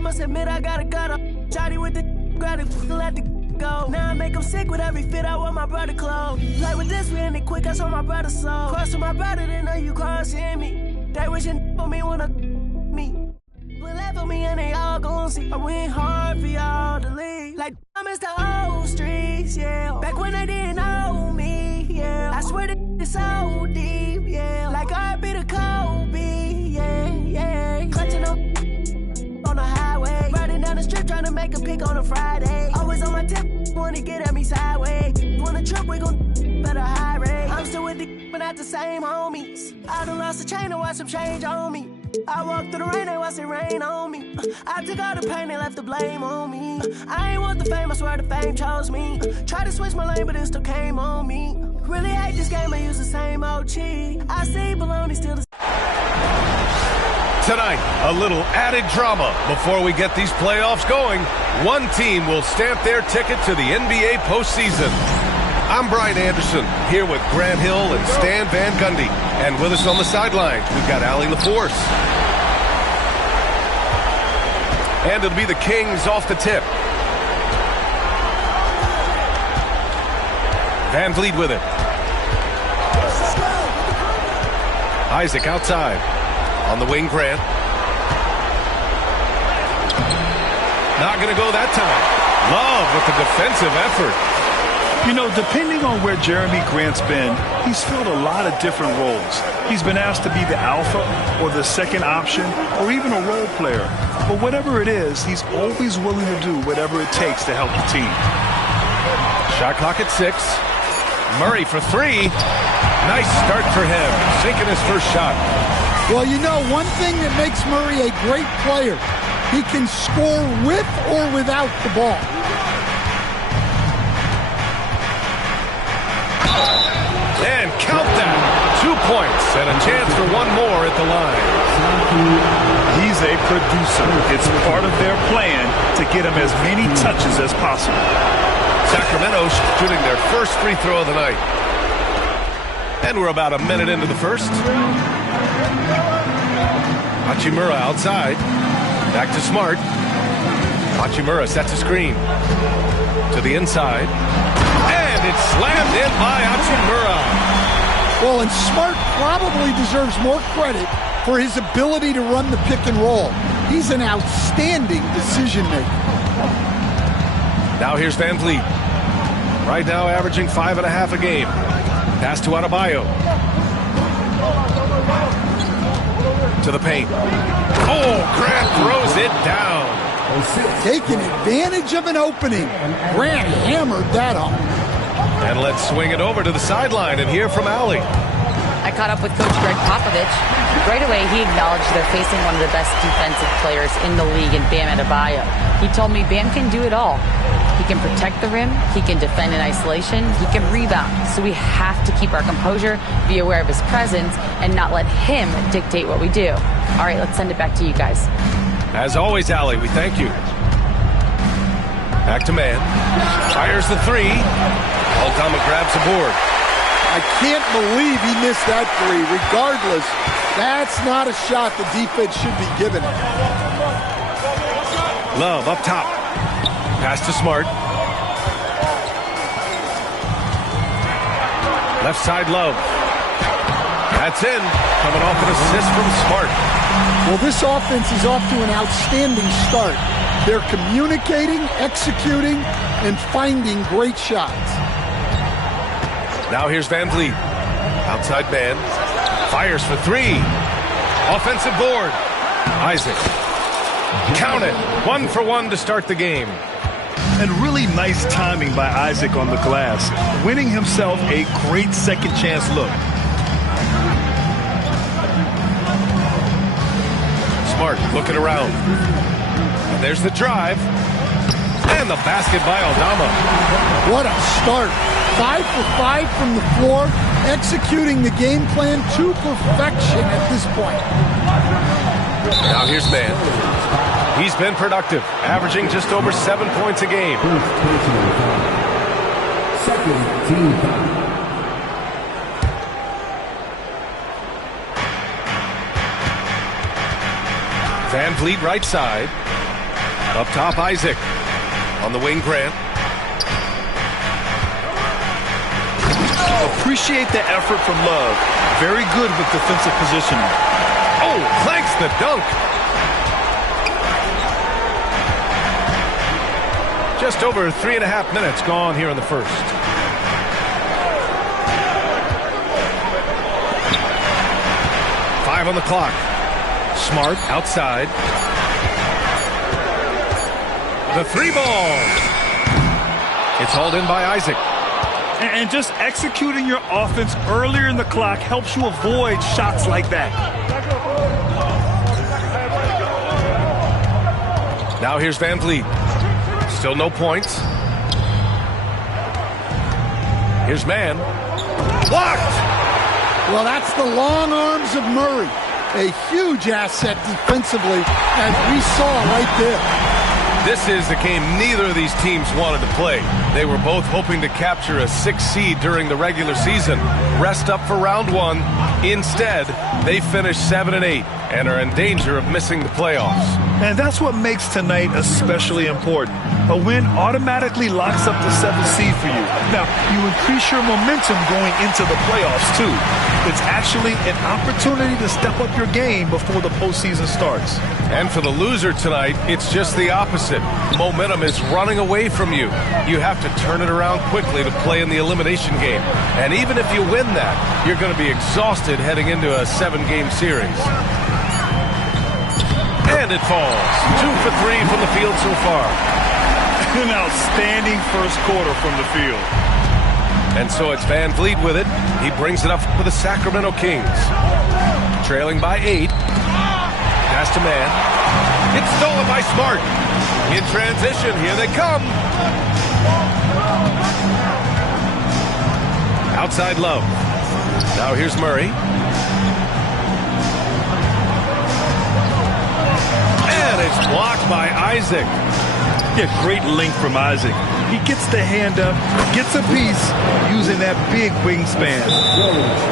must admit I got a gutter. Shotty with the grab it, let the go. Now I make them sick with every fit I want my brother clothes. Like with this, we end it quick, I saw my brother soul. Cross to my brother, then know you crossing me. They wishing for me when I me. But left for me and they all gon' see. I went hard for y'all to leave. Like I miss the old streets, yeah. Back when they didn't know me, yeah. I swear that it's so deep, yeah. Like I be the Kobe, yeah, yeah. Clutching on the highway. Riding down the strip trying to make a pick on a Friday. Always on my tip, wanna get at me sideways. Wanna trip, we gon' better high rate. I'm still with the but not the same homies. I done lost the chain and watched some change on me. I walked through the rain, they watched it rain on me. I took all the pain, they left the blame on me. I ain't want the fame, I swear the fame chose me. Tried to switch my lane, but it still came on me. Really hate this game, I use the same old cheat. I see baloney still the Tonight, a little added drama before we get these playoffs going. One team will stamp their ticket to the NBA postseason. I'm Brian Anderson, here with Grant Hill and Stan Van Gundy. And with us on the sidelines, we've got Allie LaForce. And it'll be the Kings off the tip. Van Vliet with it. Isaac outside. On the wing, Grant. Not going to go that time. Love with the defensive effort. You know, depending on where Jeremy Grant's been, he's filled a lot of different roles. He's been asked to be the alpha or the second option or even a role player. But whatever it is, he's always willing to do whatever it takes to help the team. Shot clock at 6. Murray for 3. Nice start for him. Sinking his first shot. Well, you know, one thing that makes Murray a great player, he can score with or without the ball. And count that. 2 points and a chance for one more at the line. He's a producer. It's part of their plan to get him as many touches as possible. Sacramento shooting their first free throw of the night. And we're about a minute into the first. Hachimura outside. Back to Smart. Hachimura sets a screen. To the inside. And it's slammed in by Hachimura. Well, and Smart probably deserves more credit for his ability to run the pick and roll. He's an outstanding decision maker. Now here's Van Vliet. Right now averaging 5.5 a game. Pass to Adebayo. To the paint. Oh, Grant throws it down. Taking advantage of an opening. Grant hammered that on. And let's swing it over to the sideline and hear from Allie. I caught up with Coach Greg Popovich. Right away, he acknowledged they're facing one of the best defensive players in the league in Bam Adebayo. He told me Bam can do it all. He can protect the rim, he can defend in isolation, he can rebound. So we have to keep our composure, be aware of his presence, and not let him dictate what we do. All right, let's send it back to you guys. As always, Allie, we thank you. Back to man. Fires the 3. Aldama grabs the board. I can't believe he missed that 3. Regardless, that's not a shot the defense should be giving him. Love up top. Pass to Smart. Left side, Love. That's in. Coming off an assist from Smart. Well, this offense is off to an outstanding start. They're communicating, executing, and finding great shots. Now here's Van Vliet. Outside man. Fires for 3. Offensive board. Isaac. Count it. 1 for 1 to start the game. And really nice timing by Isaac on the glass, winning himself a great second chance look. Smart looking around. And there's the drive. And the basket by Aldama. What a start. 5 for 5 from the floor, executing the game plan to perfection at this point. Now here's man. He's been productive, averaging just over 7 points a game. Second team foul. Van Vliet right side. Up top, Isaac. On the wing, Grant. Appreciate the effort from Love. Very good with defensive positioning. Oh, clanks the dunk. Just over 3.5 minutes gone here in the first. On the clock. Smart outside. The three ball. It's hauled in by Isaac. And just executing your offense earlier in the clock helps you avoid shots like that. Now here's VanVleet. Still no points. Here's Mann. Blocked! Well, that's the long arms of Murray. A huge asset defensively, as we saw right there. This is a game neither of these teams wanted to play. They were both hoping to capture a 6th seed during the regular season. Rest up for round 1. Instead, they finished 7-8 and are in danger of missing the playoffs. And that's what makes tonight especially important. A win automatically locks up the 7th seed for you. Now, you increase your momentum going into the playoffs, too. It's actually an opportunity to step up your game before the postseason starts. And for the loser tonight, it's just the opposite. Momentum is running away from you. You have to turn it around quickly to play in the elimination game. And even if you win that, you're going to be exhausted heading into a 7-game series. And it falls. 2 for 3 from the field so far. An outstanding first quarter from the field. And so it's VanVleet with it. He brings it up for the Sacramento Kings. Trailing by 8. Pass to Mann. It's stolen by Smart. In transition, here they come. Outside Love. Now here's Murray. And it's blocked by Isaac. Yeah, great length from Isaac. He gets the hand up, gets a piece using that big wingspan.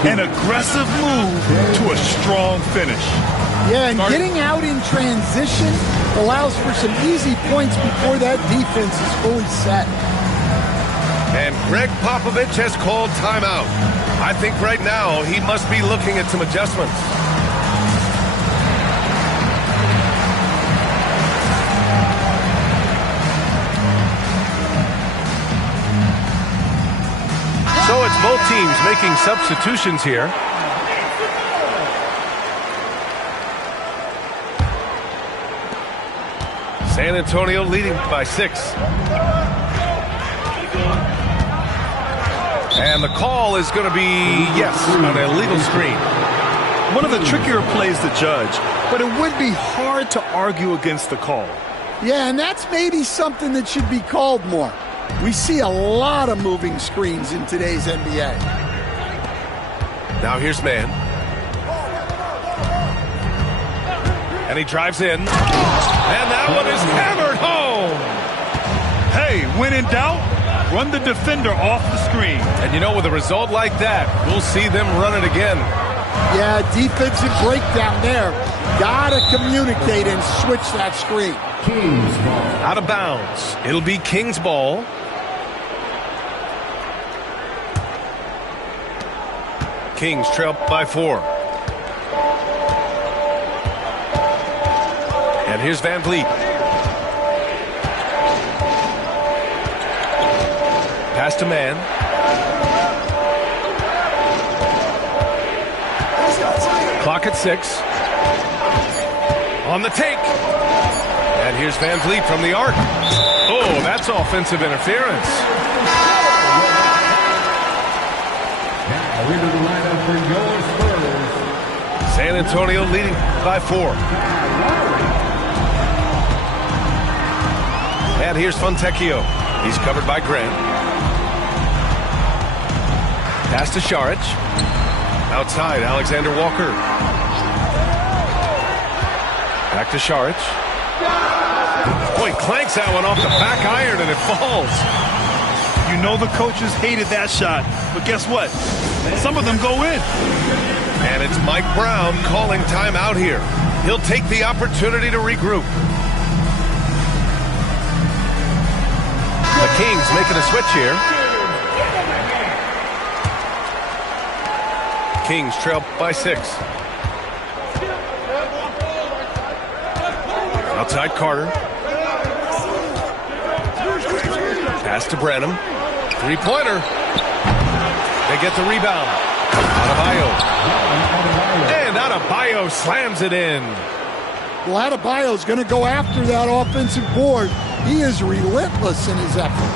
An aggressive move to a strong finish. Yeah, and getting out in transition allows for some easy points before that defense is fully set. And Greg Popovich has called timeout. I think right now he must be looking at some adjustments. So it's both teams making substitutions here. San Antonio leading by 6. And the call is going to be, yes, on an illegal screen. One of the trickier plays to judge, but it would be hard to argue against the call. Yeah, and that's maybe something that should be called more. We see a lot of moving screens in today's NBA. Now here's Mann. And he drives in. And that one is hammered home. Hey, when in doubt, run the defender off the screen. And you know, with a result like that, we'll see them run it again. Yeah, defensive breakdown there. Gotta communicate and switch that screen. Kings ball. Out of bounds. It'll be Kings ball. Kings trail by 4. And here's VanVleet. Pass to Mann. Clock at 6. On the take. And here's VanVleet from the arc. Oh, that's offensive interference. Now into the lineup for your Spurs. San Antonio leading by 4. And here's Fontecchio. He's covered by Grant. Pass to Šarić. Outside, Alexander Walker. Back to Šarić. Boy, clanks that one off the back iron and it falls. You know the coaches hated that shot, but guess what? Some of them go in. And it's Mike Brown calling timeout here. He'll take the opportunity to regroup. The Kings making a switch here. Kings trail by 6. Outside Carter. Pass to Branham. Three-pointer. They get the rebound. Adebayo. And Adebayo slams it in. Well, Adebayo's going to go after that offensive board. He is relentless in his effort.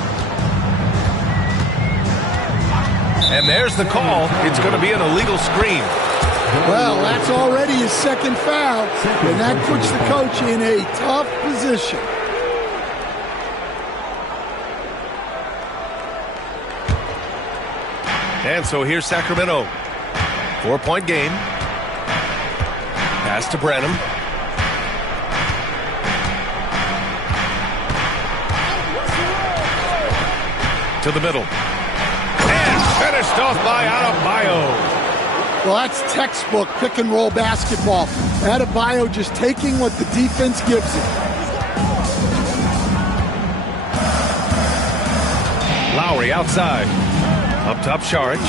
And there's the call. It's going to be an illegal screen. Well, that's already his second foul, and that puts the coach in a tough position. And so here's Sacramento. 4-point game. Pass to Branham. To the middle. And finished off by Adebayo. Well, that's textbook pick-and-roll basketball. Adebayo just taking what the defense gives him. Lowry outside. Up top, Saric.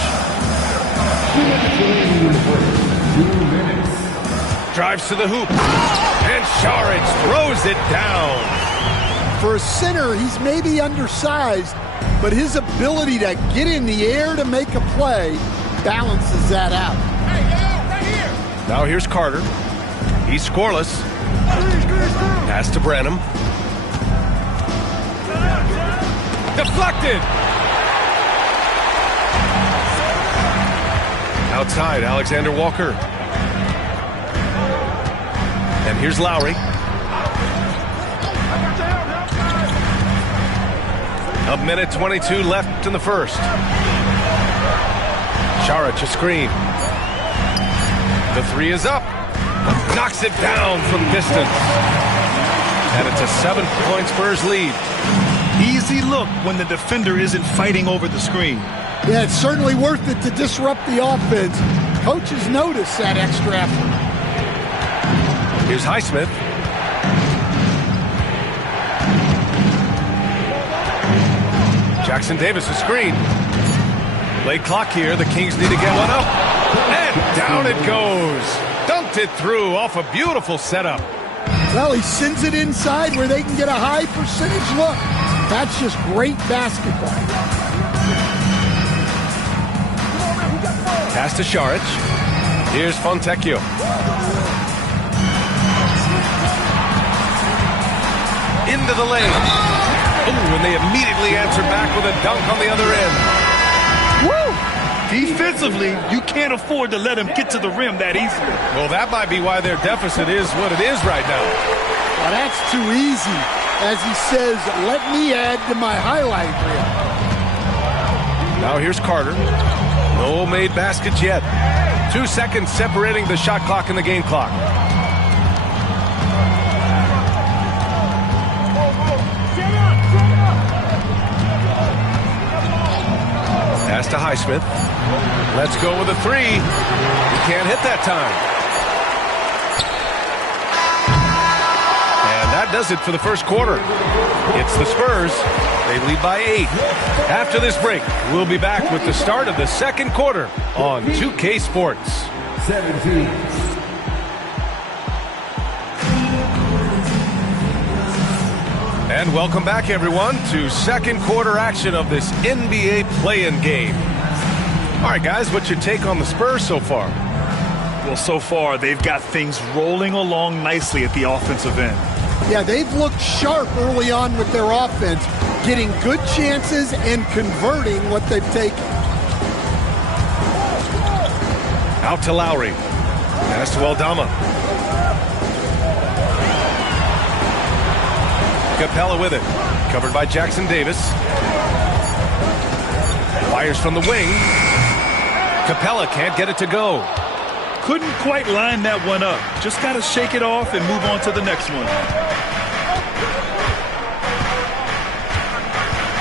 2 minutes. Drives to the hoop. And Saric throws it down. For a center, he's maybe undersized, but his ability to get in the air to make a play balances that out. Now here's Carter. He's scoreless. Pass to Branham. Deflected. Outside, Alexander Walker. And here's Lowry. A minute 22 left in the first. Saric a screen. The three is up. Knocks it down from distance. And it's a 7-point Spurs lead. Easy look when the defender isn't fighting over the screen. Yeah, it's certainly worth it to disrupt the offense. Coaches notice that extra effort. Here's Highsmith. Jackson Davis a screen. Late clock here. The Kings need to get one up. And down it goes. Dumped it through off a beautiful setup. Well, he sends it inside where they can get a high percentage look. That's just great basketball. Pass to Saric. Here's Fontecchio. Into the lane. Oh, and they immediately answer back with a dunk on the other end. Woo! Defensively, you can't afford to let him get to the rim that easily. Well, that might be why their deficit is what it is right now. Well, that's too easy. As he says, let me add to my highlight reel. Now here's Carter. No made baskets yet. 2 seconds separating the shot clock and the game clock. Pass to Highsmith. Let's go with a three. He can't hit that time. And that does it for the first quarter. It's the Spurs. They lead by 8. After this break, we'll be back with the start of the second quarter on 2K Sports. 17. And welcome back, everyone, to second quarter action of this NBA play-in game. All right, guys, what's your take on the Spurs so far? Well, so far, they've got things rolling along nicely at the offensive end. Yeah, they've looked sharp early on with their offense, getting good chances and converting what they've taken. Out to Lowry. Pass to Aldama. Capella with it. Covered by Jackson Davis. Fires from the wing. Capella can't get it to go. Couldn't quite line that one up. Just got to shake it off and move on to the next one.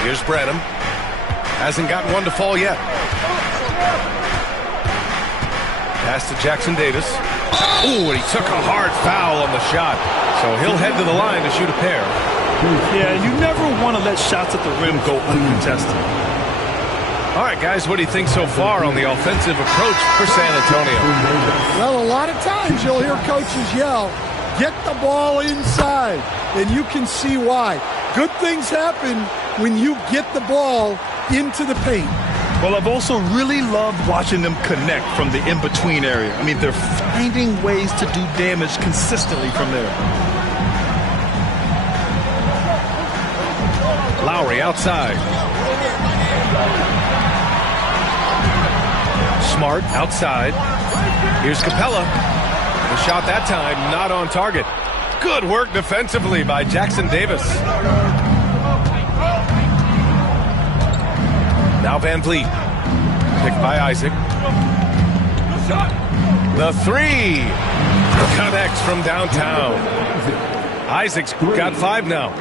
Here's Branham. Hasn't gotten one to fall yet. Pass to Jackson Davis. Ooh, and he took a hard foul on the shot. So he'll head to the line to shoot a pair. Yeah, you never want to let shots at the rim go uncontested. All right, guys, what do you think so far on the offensive approach for San Antonio? Well, a lot of times you'll hear coaches yell, "Get the ball inside," and you can see why. Good things happen when you get the ball into the paint. Well, I've also really loved watching them connect from the in-between area. I mean, they're finding ways to do damage consistently from there. Lowry outside. Smart outside. Here's Capella. The shot that time not on target. Good work defensively by Jackson Davis. Now Van Vliet. Picked by Isaac. The three. Connects from downtown. Isaac's got 5 now.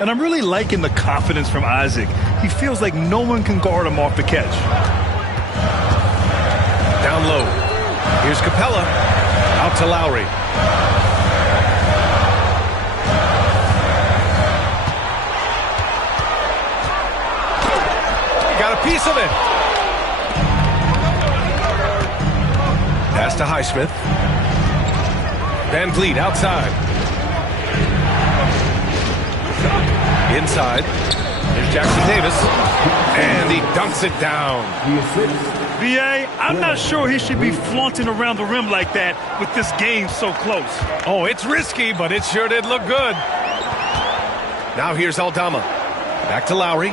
And I'm really liking the confidence from Isaac. He feels like no one can guard him off the catch. Down low. Here's Capella. Out to Lowry. Got a piece of it. Pass to Highsmith. Van Vliet outside. Inside. Here's Jackson Davis. And he dunks it down. B.A., I'm not sure he should be flaunting around the rim like that with this game so close. Oh, it's risky, but it sure did look good. Now here's Aldama. Back to Lowry.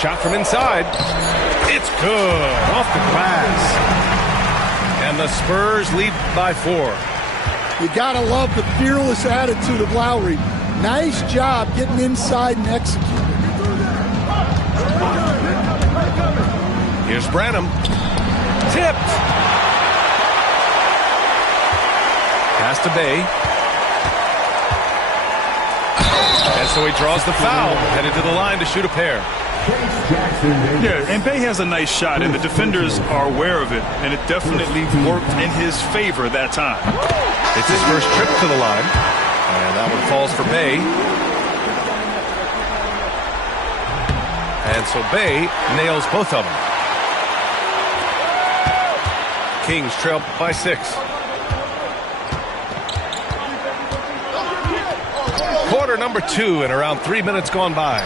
Shot from inside. It's good. Off the glass. And the Spurs lead by 4. You gotta love the fearless attitude of Lowry. Nice job getting inside and executing. Here's Branham. Tipped. Pass to Bay. And so he draws the foul. Headed to the line to shoot a pair. Yeah, and Bay has a nice shot, and the defenders are aware of it, and it definitely worked in his favor that time. It's his first trip to the line, and that one falls for Bay. And so Bay nails both of them. Kings trail by 6. Quarter number 2 and around 3 minutes gone by.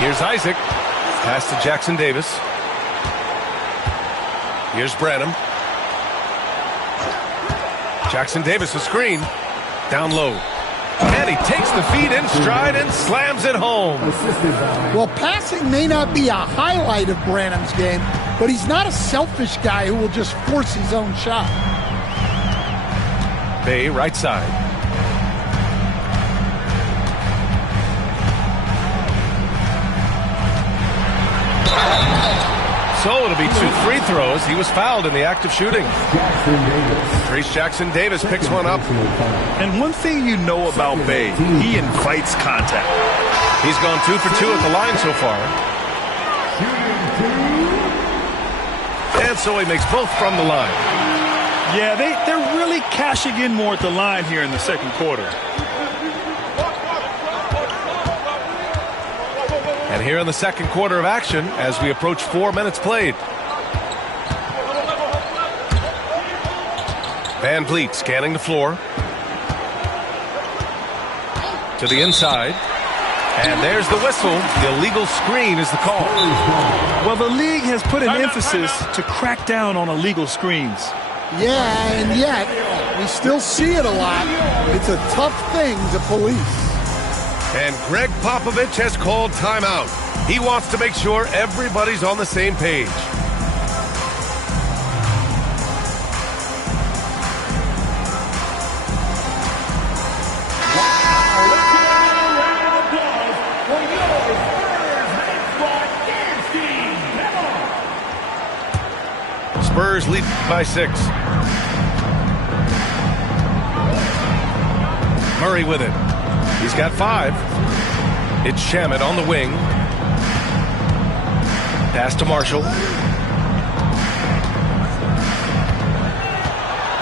Here's Isaac. Pass to Jackson Davis. Here's Branham. Jackson Davis, a screen. Down low. And he takes the feed in stride and slams it home. Well, passing may not be a highlight of Branham's game, but he's not a selfish guy who will just force his own shot. Bay, right side. So it'll be 2 free throws. He was fouled in the act of shooting. Reese Jackson Davis picks one up. And one thing you know about Bay, he invites contact. He's gone 2 for 2 at the line so far. And so he makes both from the line. Yeah, they're really cashing in more at the line here in the second quarter. And here in the second quarter of action as we approach 4 minutes played. Van Vliet scanning the floor. To the inside. And there's the whistle. The illegal screen is the call. Well, the league has put an emphasis to crack down on illegal screens. Yeah, and yet we still see it a lot. It's a tough thing to police. And Greg Popovich has called timeout. He wants to make sure everybody's on the same page. Spurs lead by 6. Murray with it. He's got 5. It's Shamet on the wing. Pass to Marshall.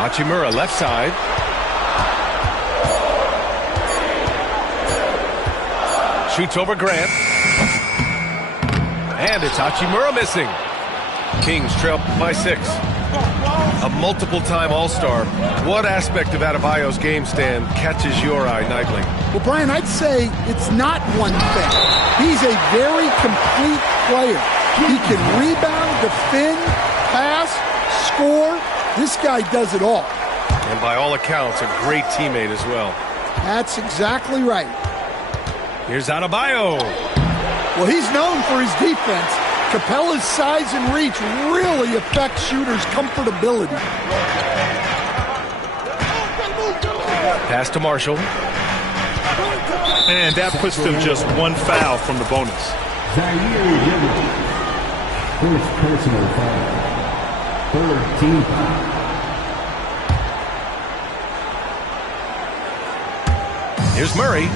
Hachimura left side. Shoots over Grant. And it's Hachimura missing. Kings trail by 6. A multiple-time All-Star. What aspect of Adebayo's game, Stan, catches your eye nightly? Well, Brian, I'd say it's not one thing. He's a very complete player. He can rebound, defend, pass, score. This guy does it all. And by all accounts, a great teammate as well. That's exactly right. Here's Adebayo. Well, he's known for his defense. Capella's size and reach really affect shooters' comfortability. Pass to Marshall. And that puts them just one foul from the bonus. First personal foul. Third team foul. Here's Murray.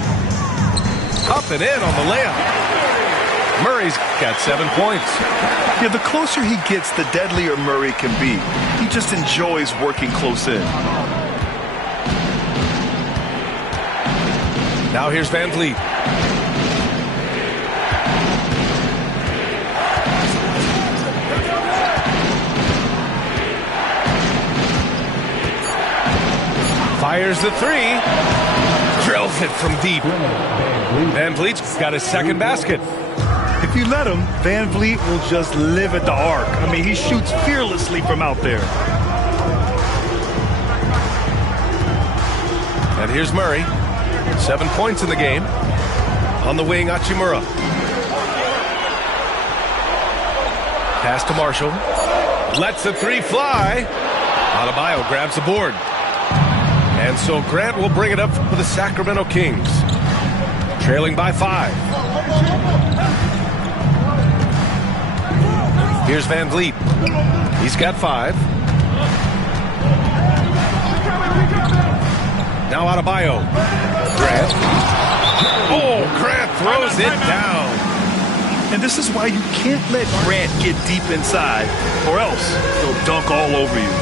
Up and in on the layup. Murray's got 7 points. Yeah, the closer he gets, the deadlier Murray can be. He just enjoys working close in. Now here's Van Vliet. Fires the 3. Drills it from deep. Van Vliet's got his second basket. If you let him, Van Vliet will just live at the arc. I mean, he shoots fearlessly from out there. And here's Murray. 7 points in the game. On the wing, Hachimura. Pass to Marshall. Lets the 3 fly. Adebayo grabs the board. And so Grant will bring it up for the Sacramento Kings. Trailing by 5. Here's Van Vliet. He's got 5. Now Adebayo. Grant. Oh, Grant throws it down. And this is why you can't let Grant get deep inside, or else he'll dunk all over you.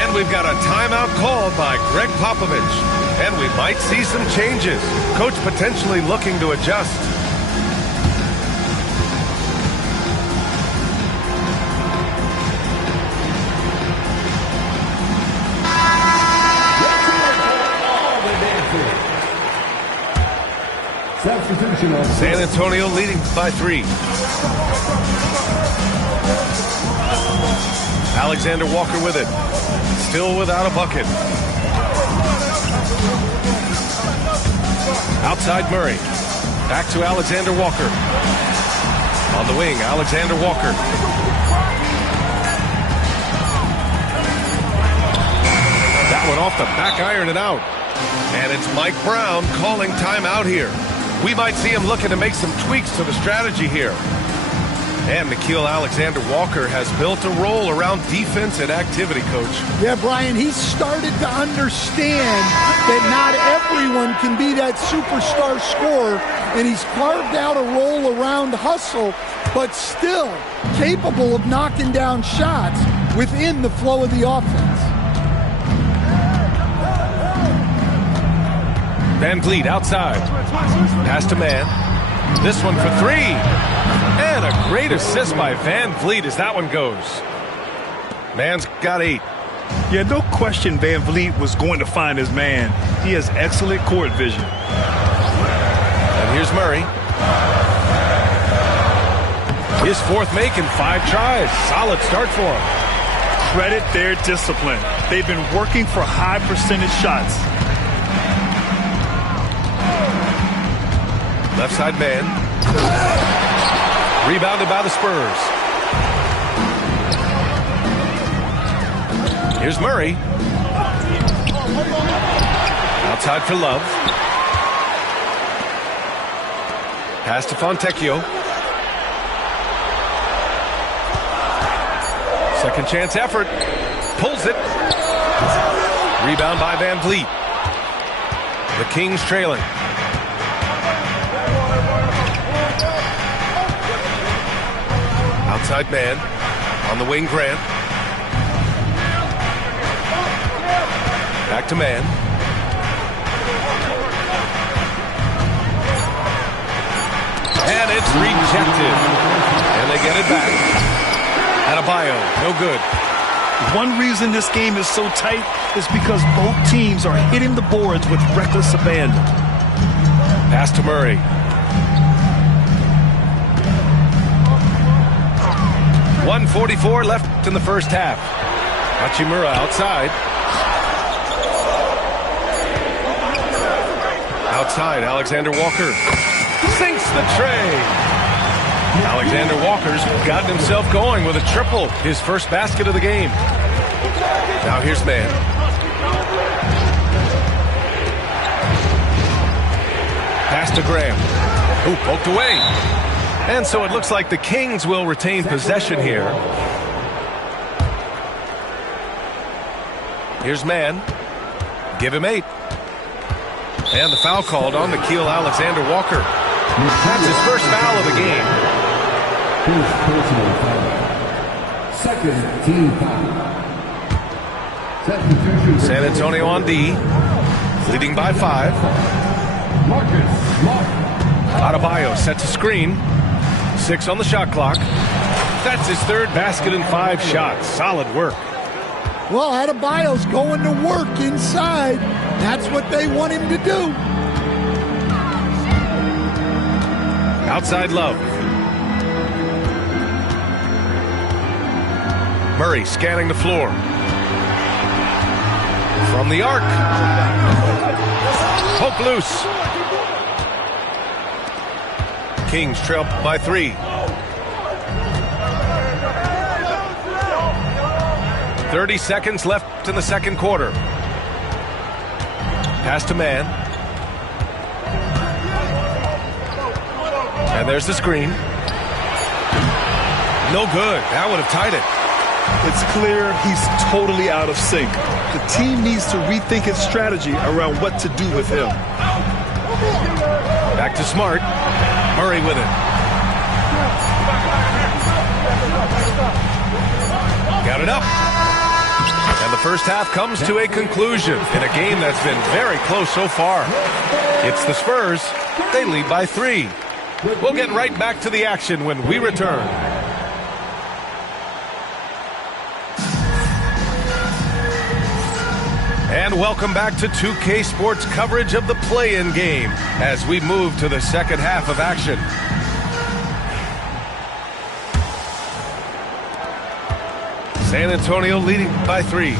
And we've got a timeout called by Greg Popovich. And we might see some changes. Coach potentially looking to adjust. San Antonio leading by 3. Alexander Walker with it. Still without a bucket. Outside Murray. Back to Alexander Walker. On the wing, Alexander Walker. That one off the back iron and out. And it's Mike Brown calling timeout here. We might see him looking to make some tweaks to the strategy here. And Nickeil Alexander-Walker has built a role around defense and activity, Coach. Yeah, Brian, he's started to understand that not everyone can be that superstar scorer, and he's carved out a role around hustle, but still capable of knocking down shots within the flow of the offense. Van Vliet outside. Pass to Mann. This one for 3. And a great assist by Van Vliet as that one goes. Mann's got 8. Yeah, no question Van Vliet was going to find his man. He has excellent court vision. And here's Murray. His 4th make in 5 tries. Solid start for him. Credit their discipline. They've been working for high percentage shots. Left side man. Rebounded by the Spurs. Here's Murray. Outside for Love. Pass to Fontecchio. Second chance effort. Pulls it. Rebound by Van Vliet. The Kings trailing. Outside man. On the wing, Grant. Back to man. And it's rejected. And they get it back. Adebayo, no good. One reason this game is so tight is because both teams are hitting the boards with reckless abandon. Pass to Murray. .144 left in the first half. Hachimura outside. Outside, Alexander Walker sinks the tray. Alexander Walker's gotten himself going with a triple, his first basket of the game. Now here's man. Pass to Graham, who poked away. And so it looks like the Kings will retain possession here. Here's man. Give him 8. And the foul called on Nickeil Alexander-Walker. That's his first foul of the game. First personal foul. Second team foul. San Antonio on D, leading by 5. Marcus Smart. Adebayo sets a screen. 6 on the shot clock. That's his third basket in 5 shots. Solid work. Well, Adebayo's going to work inside. That's what they want him to do. Outside Love. Murray scanning the floor. From the arc. Poke loose. Kings trail by 3. 30 seconds left in the second quarter. Pass to man. And there's the screen. No good. That would have tied it. It's clear he's totally out of sync. The team needs to rethink its strategy around what to do with him. Back to Smart. Murray with it. Got it up. And the first half comes to a conclusion in a game that's been very close so far. It's the Spurs. They lead by 3. We'll get right back to the action when we return. And welcome back to 2K Sports coverage of the play-in game as we move to the second half of action. San Antonio leading by 3.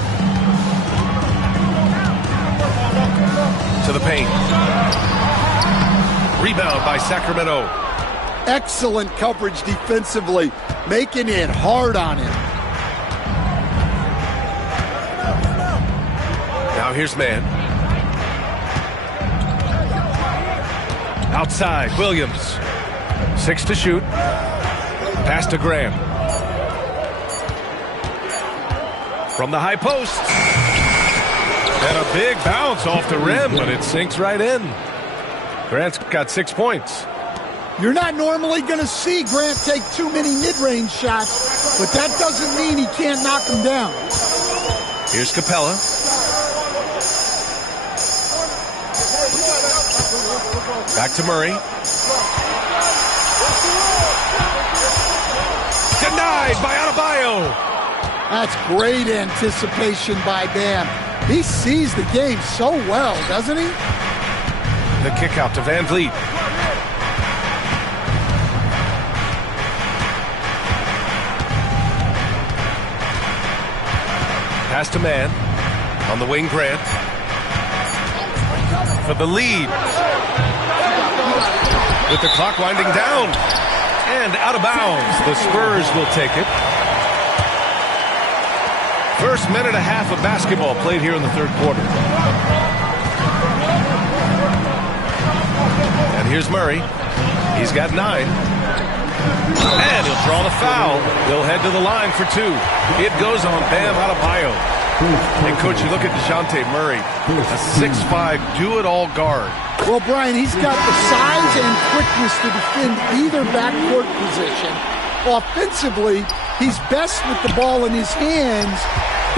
To the paint. Rebound by Sacramento. Excellent coverage defensively, making it hard on him. Now here's man. Outside, Williams. 6 to shoot. Pass to Graham. From the high post. And a big bounce off the rim, but it sinks right in. Grant's got 6 points. You're not normally going to see Grant take too many mid-range shots, but that doesn't mean he can't knock them down. Here's Capella. Back to Murray. Denied by Adebayo. That's great anticipation by Bam. He sees the game so well, doesn't he? The kick out to Van Vliet. Pass to man. On the wing, Grant. For the lead. With the clock winding down. And out of bounds. The Spurs will take it. First minute and a half of basketball played here in the third quarter. And here's Murray. He's got 9. And he'll draw the foul. He'll head to the line for 2. It goes on Bam Adebayo. And, Coach, you look at DeJounte Murray, a 6'5", do-it-all guard. Well, Brian, he's got the size and quickness to defend either backcourt position. Offensively, he's best with the ball in his hands,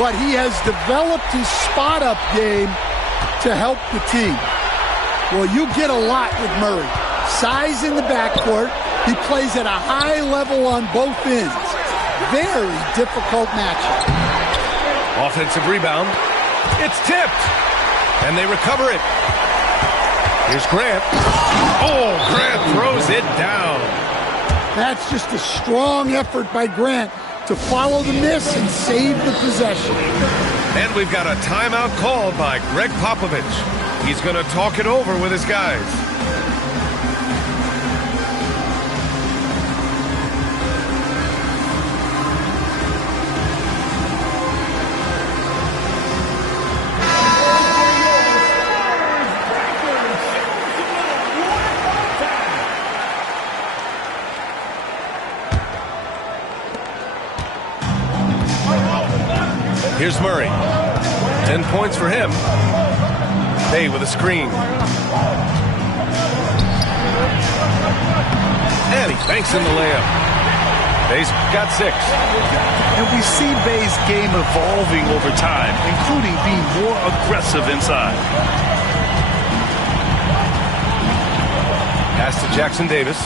but he has developed his spot-up game to help the team. Well, you get a lot with Murray. Size in the backcourt. He plays at a high level on both ends. Very difficult matchup. Offensive rebound. It's tipped. And they recover it. Here's Grant. Oh, Grant throws it down. That's just a strong effort by Grant to follow the miss and save the possession. And we've got a timeout called by Greg Popovich. He's going to talk it over with his guys. Here's Murray. 10 points for him. Bay with a screen. And he banks in the layup. Bay's got 6. And we see Bay's game evolving over time, including being more aggressive inside. Pass to Jackson Davis.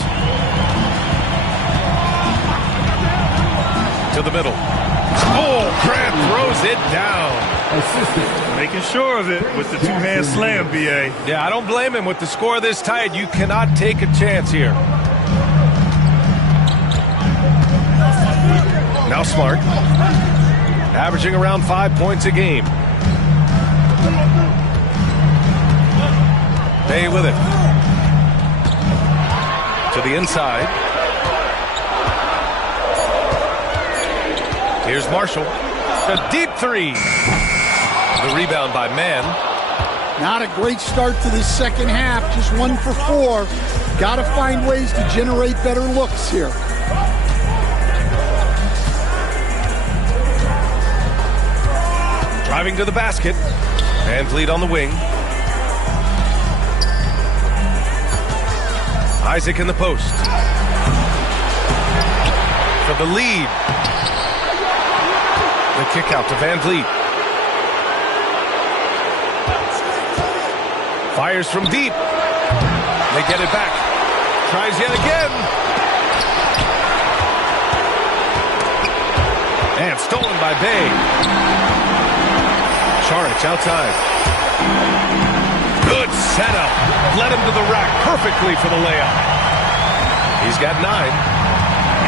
To the middle. Oh, Grant throws it down. Making sure of it with the two-hand slam, B.A. Yeah, I don't blame him. With the score this tight, you cannot take a chance here. Now Smart. Averaging around 5 points a game. Bay with it. To the inside. Here's Marshall. A deep 3. The rebound by Mann. Not a great start to this second half. Just 1 for 4. Got to find ways to generate better looks here. Driving to the basket. Van Vliet on the wing. Isaac in the post. For the lead. The kick out to Van Vliet. Fires from deep. They get it back. Tries yet again. And stolen by Bay. Charic outside. Good setup. Led him to the rack perfectly for the layup. He's got 9.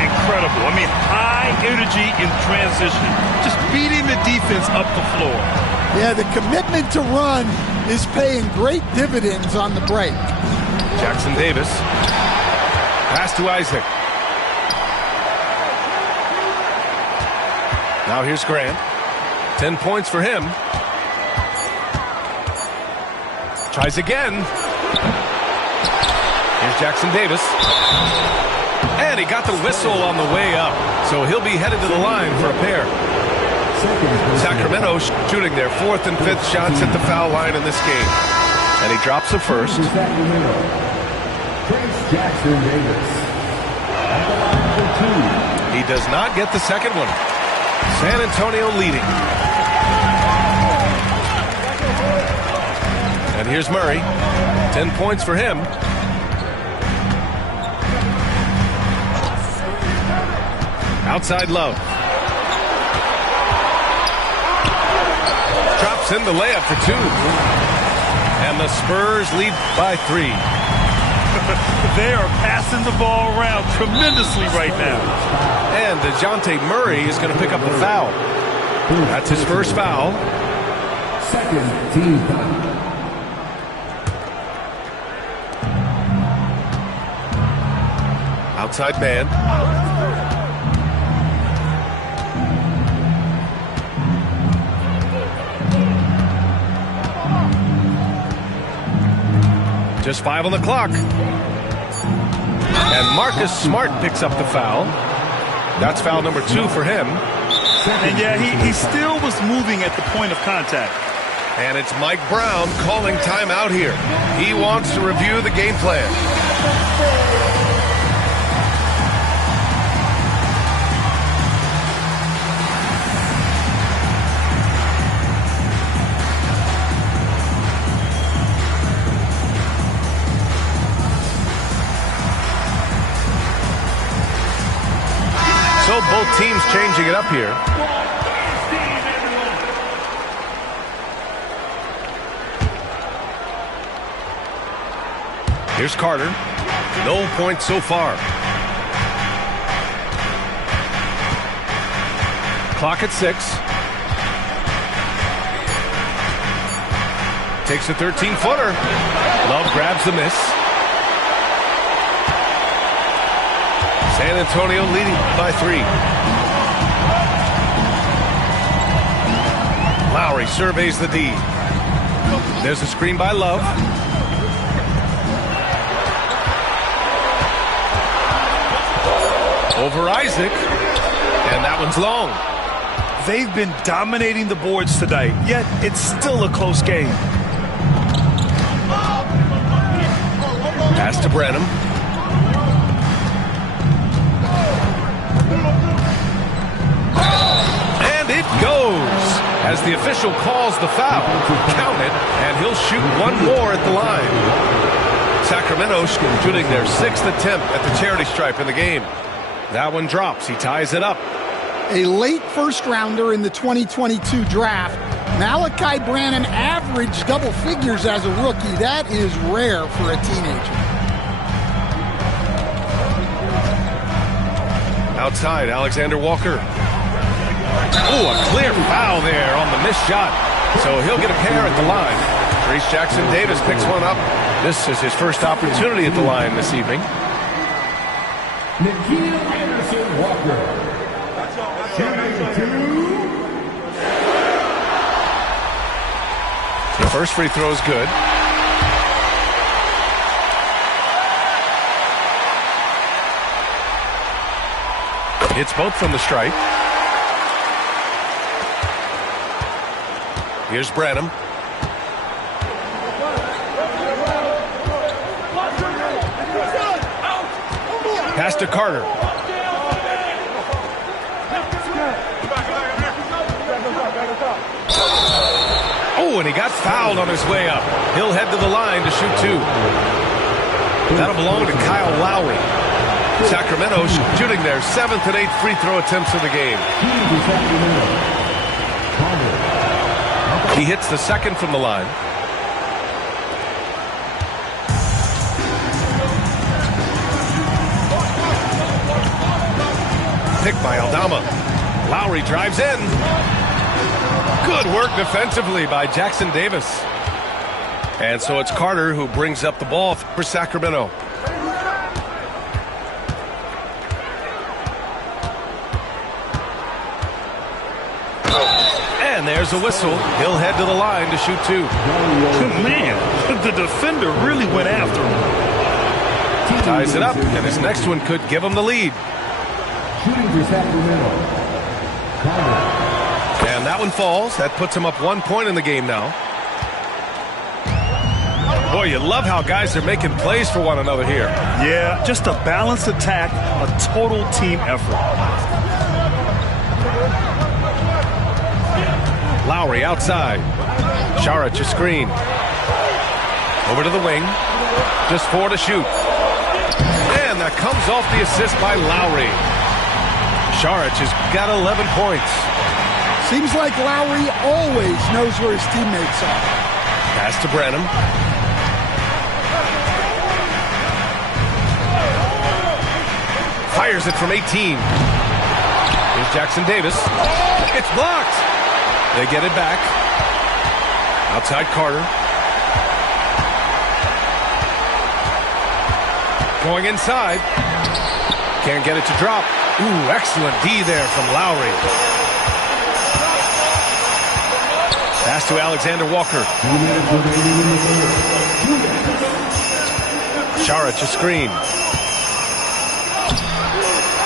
Incredible. I mean, high energy in transition. Just beating the defense up the floor. Yeah, the commitment to run is paying great dividends on the break. Jackson Davis. Pass to Isaac. Now here's Grant. 10 points for him. Tries again. Here's Jackson Davis. And he got the whistle on the way up. So he'll be headed to the line for a pair. Sacramento shooting their 4th and 5th shots at the foul line in this game. And he drops the first. Jackson Davis. He does not get the second one. San Antonio leading. And here's Murray. 10 points for him. Outside Love. Drops in the layup for 2. And the Spurs lead by 3. They are passing the ball around tremendously right now. And DeJounte Murray is going to pick up the foul. That's his first foul. Second team foul. Outside man. Just 5 on the clock. And Marcus Smart picks up the foul. That's foul number 2 for him. And yeah, he still was moving at the point of contact. And it's Mike Brown calling timeout here. He wants to review the game plan. Both teams changing it up here. Here's Carter. No points so far. Clock at 6. Takes a 13-footer. Love grabs the miss. San Antonio leading by 3. Lowry surveys the D. There's a screen by Love. Over Isaac. And that one's long. They've been dominating the boards tonight, yet it's still a close game. Pass to Branham. And it goes. As the official calls the foul, count it, and he'll shoot one more at the line. Sacramento shooting their 6th attempt at the charity stripe in the game. That one drops. He ties it up. A late first-rounder in the 2022 draft. Malachi Branham averaged double figures as a rookie. That is rare for a teenager. Outside, Alexander Walker. Oh, a clear foul there on the missed shot. So he'll get a pair at the line. Reese Jackson Davis picks one up. This is his first opportunity at the line this evening. Nikhil Anderson Walker. The first free throw is good. It's both from the stripe. Here's Branham. Pass to Carter. Oh, and he got fouled on his way up. He'll head to the line to shoot 2. That'll belong to Kyle Lowry. Sacramento shooting their 7th and 8th free throw attempts of the game. He hits the second from the line. Pick by Aldama. Lowry drives in. Good work defensively by Jackson Davis. And so it's Carter who brings up the ball for Sacramento. And there's a whistle. He'll head to the line to shoot 2. Man, the defender really went after him. Ties it up, and his next one could give him the lead. Shooting for Sacramento. And that one falls. That puts him up 1 point in the game now. Boy, you love how guys are making plays for one another here. Yeah, just a balanced attack, a total team effort. Lowry outside. Saric a screen. Over to the wing. Just 4 to shoot. And that comes off the assist by Lowry. Saric has got 11 points. Seems like Lowry always knows where his teammates are. Pass to Branham. Fires it from 18. Here's Jackson Davis. It's blocked. They get it back. Outside Carter. Going inside. Can't get it to drop. Ooh, excellent D there from Lowry. Pass to Alexander Walker. Saric a screen.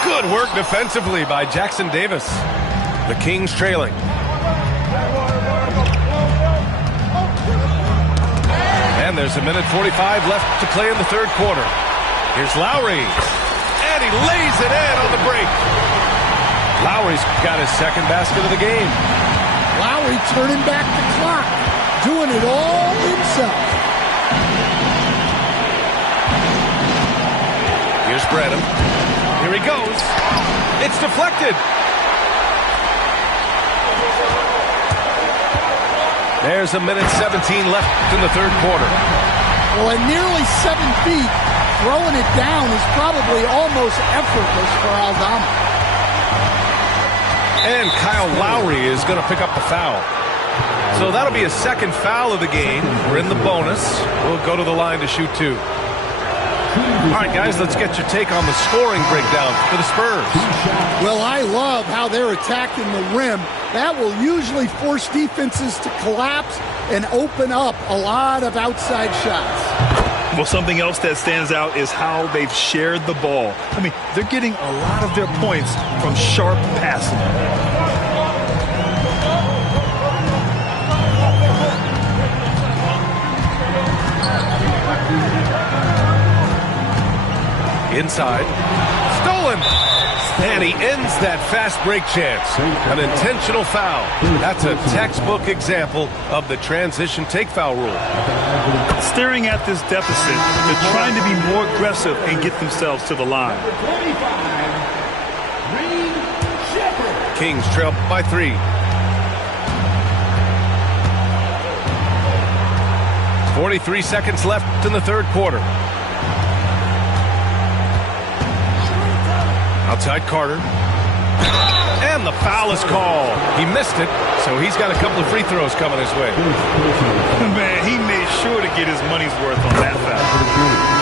Good work defensively by Jackson Davis. The Kings trailing. And there's a minute 45 left to play in the third quarter. Here's Lowry. And he lays it in on the break. Lowry's got his second basket of the game. Lowry turning back the clock. Doing it all himself. Here's Branham. Here he goes. It's deflected. There's a minute 17 left in the third quarter. Well, at nearly 7 feet, throwing it down is probably almost effortless for Aldama. And Kyle Lowry is going to pick up the foul. So that'll be a second foul of the game. We're in the bonus. We'll go to the line to shoot 2. All right, guys, let's get your take on the scoring breakdown for the Spurs. Well, I love how they're attacking the rim. That will usually force defenses to collapse and open up a lot of outside shots. Well, something else that stands out is how they've shared the ball. I mean, they're getting a lot of their points from sharp passing. Inside. Stolen. And he ends that fast break chance. An intentional foul. That's a textbook example of the transition take foul rule. Staring at this deficit, they're trying to be more aggressive and get themselves to the line. Kings trail by 3. 43 seconds left in the third quarter. Outside Carter. And the foul is called. He missed it, so he's got a couple of free throws coming his way. Man, he made sure to get his money's worth on that foul.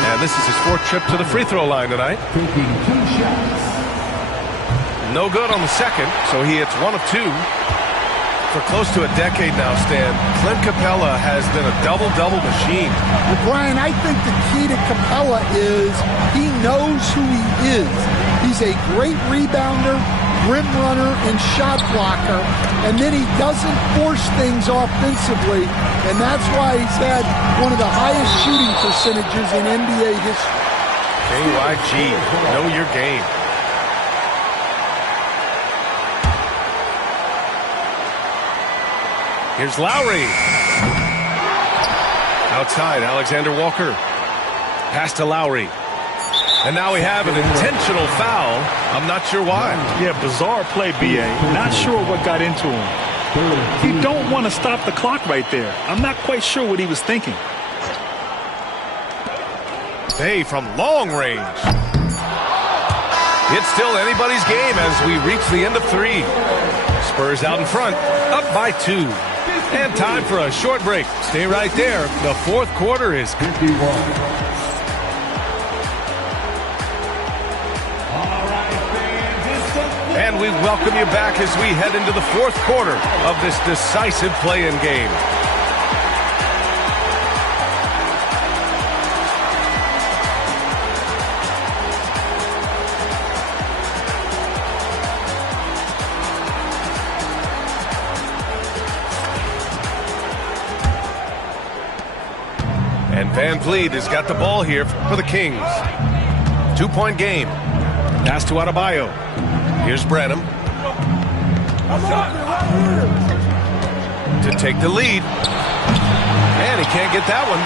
And this is his 4th trip to the free throw line tonight. No good on the second, so he hits 1 of 2. For close to a decade now, Stan, Clint Capella has been a double-double machine. Well, Brian, I think the key to Capella is he knows who he is. He's a great rebounder, rim runner, and shot blocker, and then he doesn't force things offensively, and that's why he's had one of the highest shooting percentages in NBA history. KYG, know your game. Here's Lowry. Outside, Alexander Walker. Pass to Lowry. And now we have an intentional foul. I'm not sure why. Yeah, bizarre play, B.A. Not sure what got into him. You don't want to stop the clock right there. I'm not quite sure what he was thinking. Hey, from long range. It's still anybody's game as we reach the end of 3. Spurs out in front, up by 2. And time for a short break. Stay right there. The fourth quarter is 51. And we welcome you back as we head into the fourth quarter of this decisive play-in game. And Van Vliet has got the ball here for the Kings. 2-point game. Pass to Adebayo. Here's Branham. To take the lead. And he can't get that one.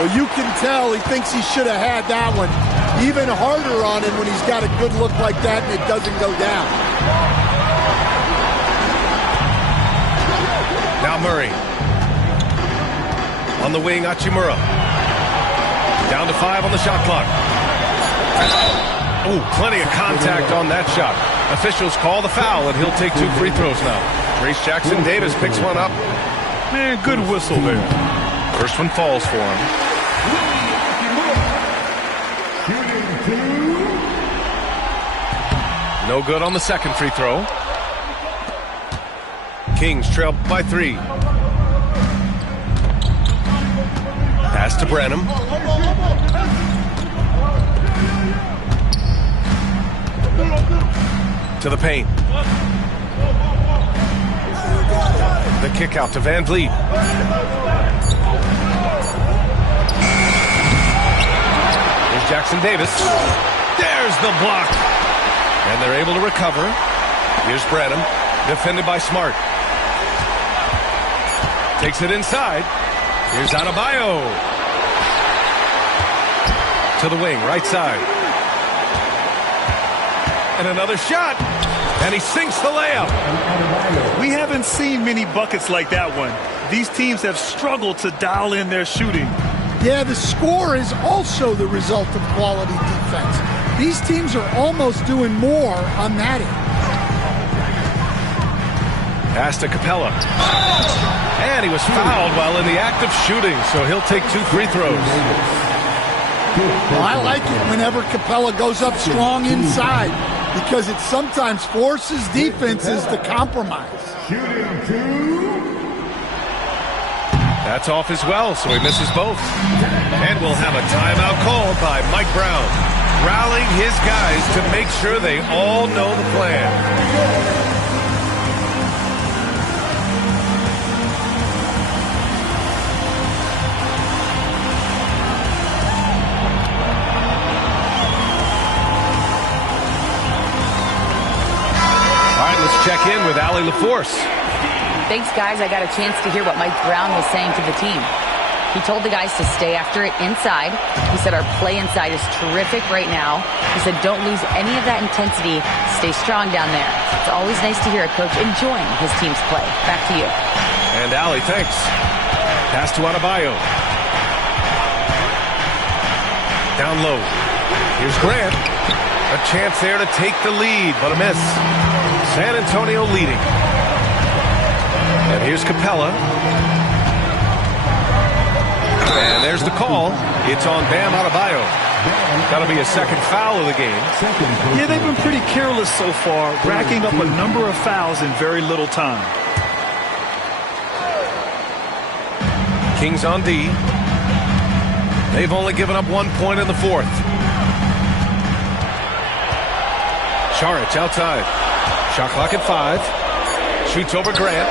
Well, you can tell he thinks he should have had that one. Even harder on him when he's got a good look like that and it doesn't go down. Now Murray. On the wing, Hachimura. Down to 5 on the shot clock. Oh, plenty of contact on that shot. Officials call the foul, and he'll take 2 free throws now. Reese Jackson Davis picks one up. Man, good whistle there. First one falls for him. No good on the second free throw. Kings trail by 3. Pass to Branham. To the paint. The kick out to Van Vliet. Here's Jackson Davis. There's the block. And they're able to recover. Here's Branham. Defended by Smart. Takes it inside. Here's Adebayo. To the wing, right side. And another shot. And he sinks the layup. We haven't seen many buckets like that one. These teams have struggled to dial in their shooting. Yeah, the score is also the result of quality defense. These teams are almost doing more on that end. Pass to Capella. And he was fouled while in the act of shooting, so he'll take 2 free throws. Well, I like it whenever Capella goes up strong inside because it sometimes forces defenses to compromise. That's off as well, so he misses both. And we'll have a timeout called by Mike Brown, rallying his guys to make sure they all know the plan. Check in with Allie LaForce. Thanks, guys. I got a chance to hear what Mike Brown was saying to the team. He told the guys to stay after it inside. He said our play inside is terrific right now. He said don't lose any of that intensity. Stay strong down there. It's always nice to hear a coach enjoying his team's play. Back to you. And Allie, thanks. Pass to Adebayo. Down low. Here's Grant. A chance there to take the lead, but a miss. San Antonio leading. And here's Capella. And there's the call. It's on Bam Adebayo. That'll be a second foul of the game. Yeah, they've been pretty careless so far, racking up a number of fouls in very little time. Kings on D. They've only given up 1 point in the fourth. Saric outside. Shot clock at 5. Shoots over Grant.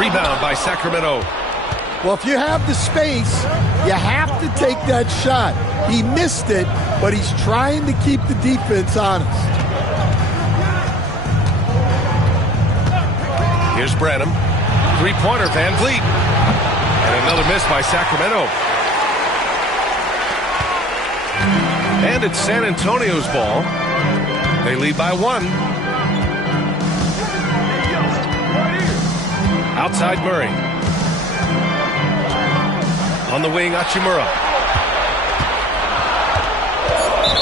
Rebound by Sacramento. Well, if you have the space, you have to take that shot. He missed it, but he's trying to keep the defense honest. Here's Branham. Three-pointer, Van Vliet. And another miss by Sacramento. And it's San Antonio's ball. They lead by 1. Outside Murray. On the wing, Hachimura.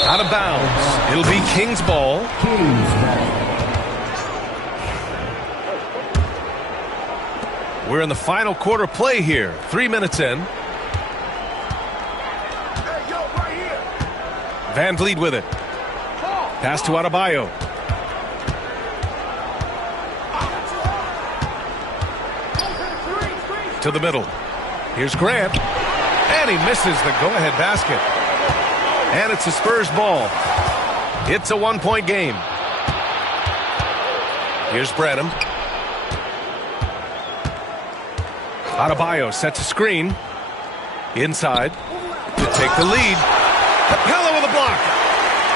Out of bounds. It'll be Kings ball. We're in the final quarter play here. 3 minutes in. Van Vliet with it. Pass to Adebayo. To the middle. Here's Grant. And he misses the go-ahead basket. And it's a Spurs ball. It's a 1-point game. Here's Branham. Adebayo sets a screen. Inside. To take the lead. Capella with a block.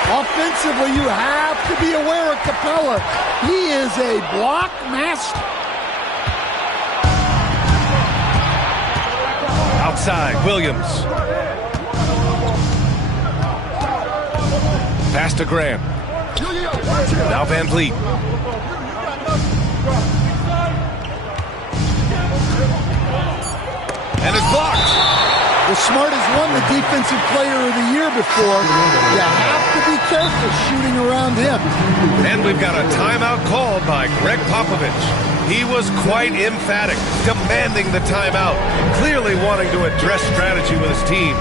Offensively, you have to be aware of Capella. He is a block master. Outside, Williams. Pass to Grant. Now Van Vliet. And it's blocked. Well, Smart has won the Defensive Player of the Year before. You have to be careful shooting around him. And we've got a timeout called by Greg Popovich. He was quite emphatic, demanding the timeout, clearly wanting to address strategy with his team.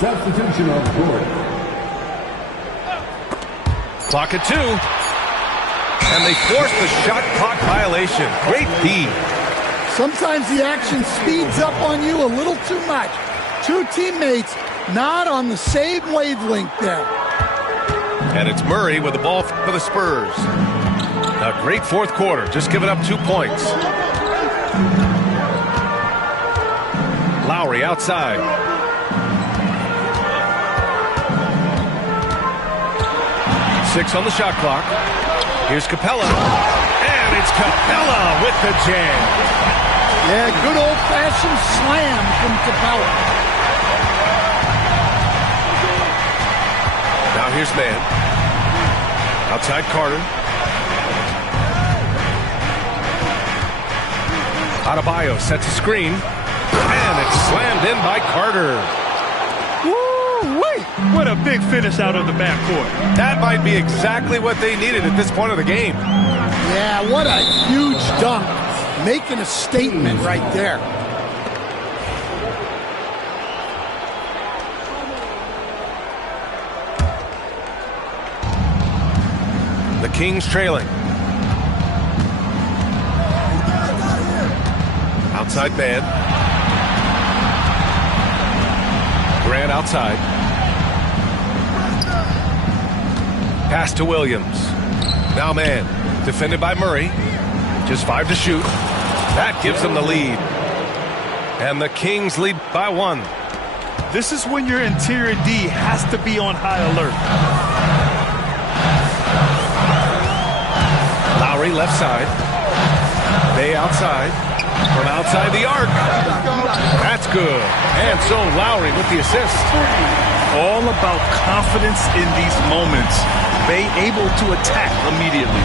Substitution on the court. Clock at 2. And they force the shot clock violation. Great D. Sometimes the action speeds up on you a little too much. Two teammates not on the same wavelength there. And it's Murray with the ball for the Spurs. A great fourth quarter, just giving up 2 points. Lowry outside. Six on the shot clock. Here's Capella. And it's Capella with the jam. Yeah, good old-fashioned slam from Capella. Now here's man. Outside Carter. Adebayo sets a screen. And it's slammed in by Carter. Woo-wee! What a big finish out of the backcourt. That might be exactly what they needed at this point of the game. Yeah, what a huge dunk. Making a statement right there. The Kings trailing. Outside man. Grant outside. Pass to Williams. Now man. Defended by Murray. Just 5 to shoot. That gives them the lead. And the Kings lead by 1. This is when your interior D has to be on high alert. Lowry left side. Bay outside. From outside the arc. That's good. And so Lowry with the assist. All about confidence in these moments. Bay able to attack immediately.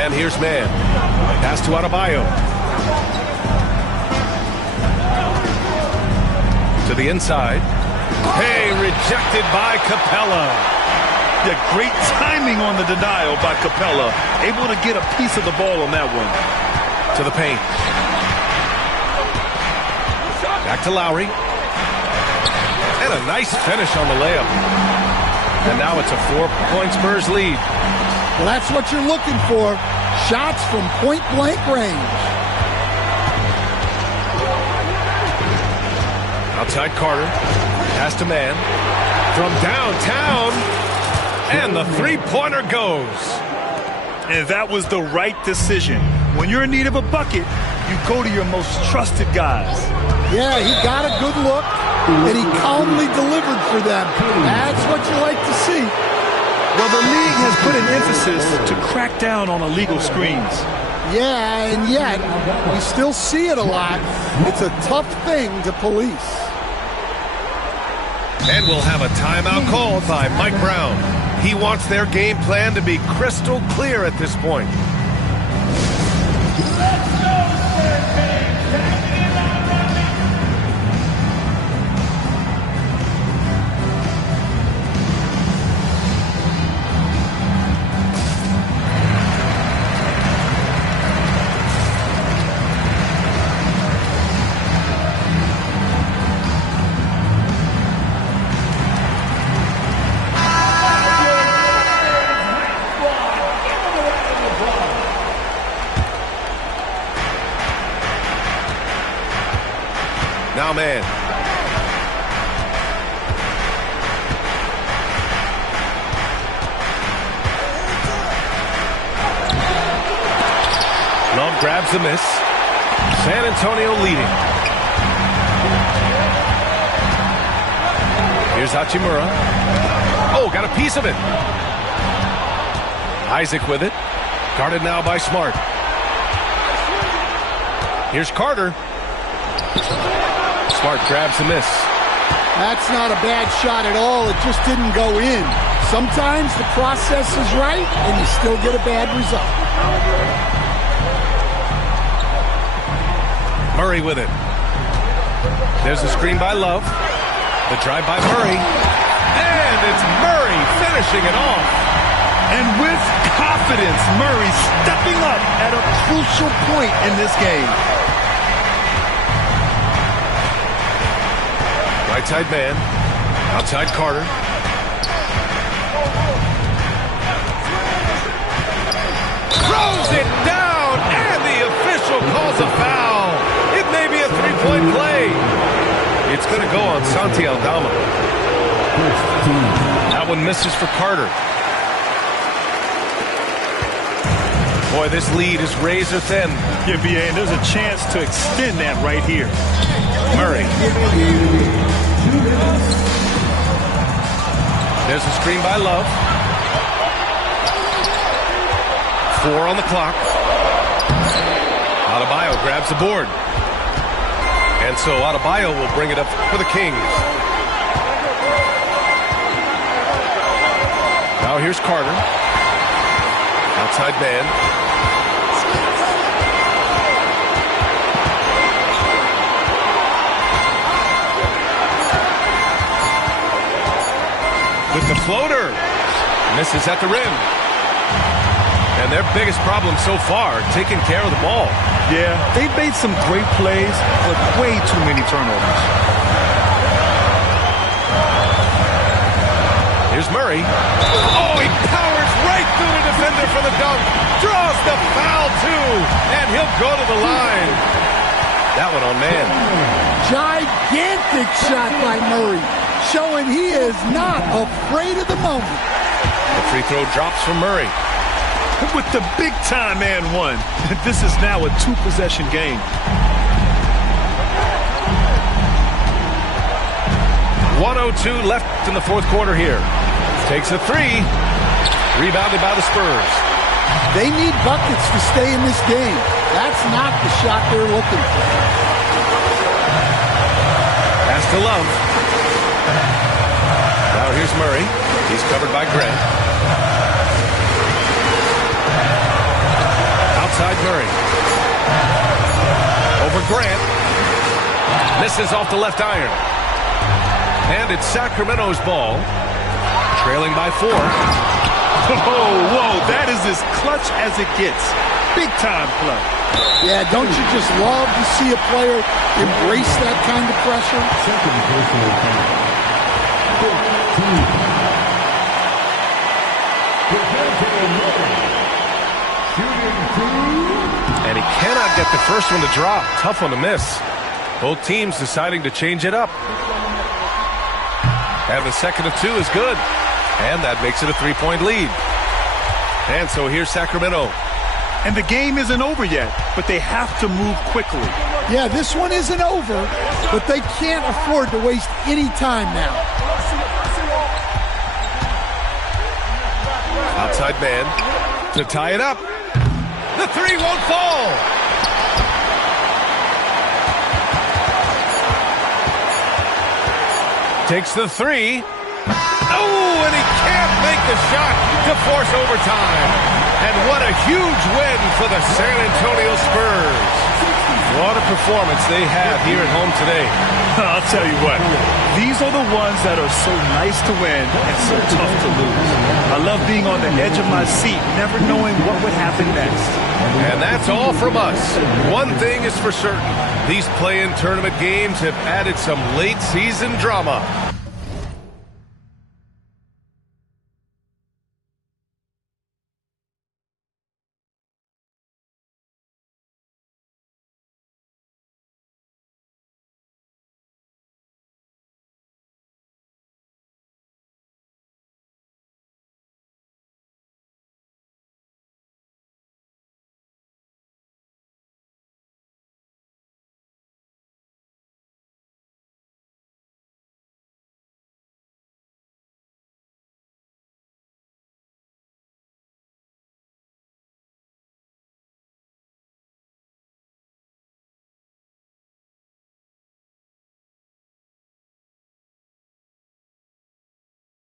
And here's man. Pass to Adebayo. To the inside. Hey, rejected by Capella. Yeah, great timing on the denial by Capella. Able to get a piece of the ball on that one. To the paint. Back to Lowry. And a nice finish on the layup. And now it's a 4-point Spurs lead. Well, that's what you're looking for. Shots from point-blank range. Outside Carter. Pass to man. From downtown. And the three-pointer goes. And that was the right decision. When you're in need of a bucket, you go to your most trusted guys. Yeah, he got a good look, and he calmly delivered for them. That's what you like to see. Well, the league has put an emphasis to crack down on illegal screens. Yeah, and yet, we still see it a lot. It's a tough thing to police. And we'll have a timeout called by Mike Brown. He wants their game plan to be crystal clear at this point. Now man. Love grabs the miss. San Antonio leading. Here's Hachimura. Oh, got a piece of it. Isaac with it. Guarded now by Smart. Here's Carter. Smart grabs the miss. That's not a bad shot at all. It just didn't go in. Sometimes the process is right, and you still get a bad result. Murray with it. There's a screen by Love. The drive by Murray. And it's Murray finishing it off. And with confidence, Murray stepping up at a crucial point in this game. Right side man. Outside Carter. Throws it down, and the official calls a foul. It may be a three-point play. It's going to go on Santi Aldama. That one misses for Carter. Boy, this lead is razor thin. Yeah, B.A., and there's a chance to extend that right here. Murray. There's a screen by Love. 4 on the clock. Adebayo grabs the board. And so Adebayo will bring it up for the Kings. Now here's Carter. Outside man. With the floater. Misses at the rim. And their biggest problem so far, taking care of the ball. Yeah, they've made some great plays, but way too many turnovers. Here's Murray. Oh, he powers right through the defender for the dunk. Draws the foul, too. And he'll go to the line. That one on man. Gigantic shot by Murray, showing he is not afraid of the moment. The free throw drops from Murray. With the big-time and one. This is now a 2-possession game. .102 left in the fourth quarter here. Takes a 3. Rebounded by the Spurs. They need buckets to stay in this game. That's not the shot they're looking for. Pass to Love. Now here's Murray. He's covered by Grant. Outside Murray. Over Grant. Misses off the left iron. And it's Sacramento's ball. Trailing by 4. Whoa, that is as clutch as it gets. Big time play. Yeah, don't you just love to see a player embrace that kind of pressure? Second personal foul. 15. And he cannot get the first one to drop. Tough one to miss. Both teams deciding to change it up. And the second of 2 is good. And that makes it a 3-point lead. And so here's Sacramento. And the game isn't over yet, but they have to move quickly. Yeah, this one isn't over, but they can't afford to waste any time now. Outside man to tie it up. The 3 won't fall. Takes the 3. Oh, and he can't make the shot to force overtime. And what a huge win for the San Antonio Spurs. What a performance they have here at home today. I'll tell you what, these are the ones that are so nice to win and so tough to lose. I love being on the edge of my seat, never knowing what would happen next. And that's all from us. One thing is for certain, these play-in tournament games have added some late-season drama.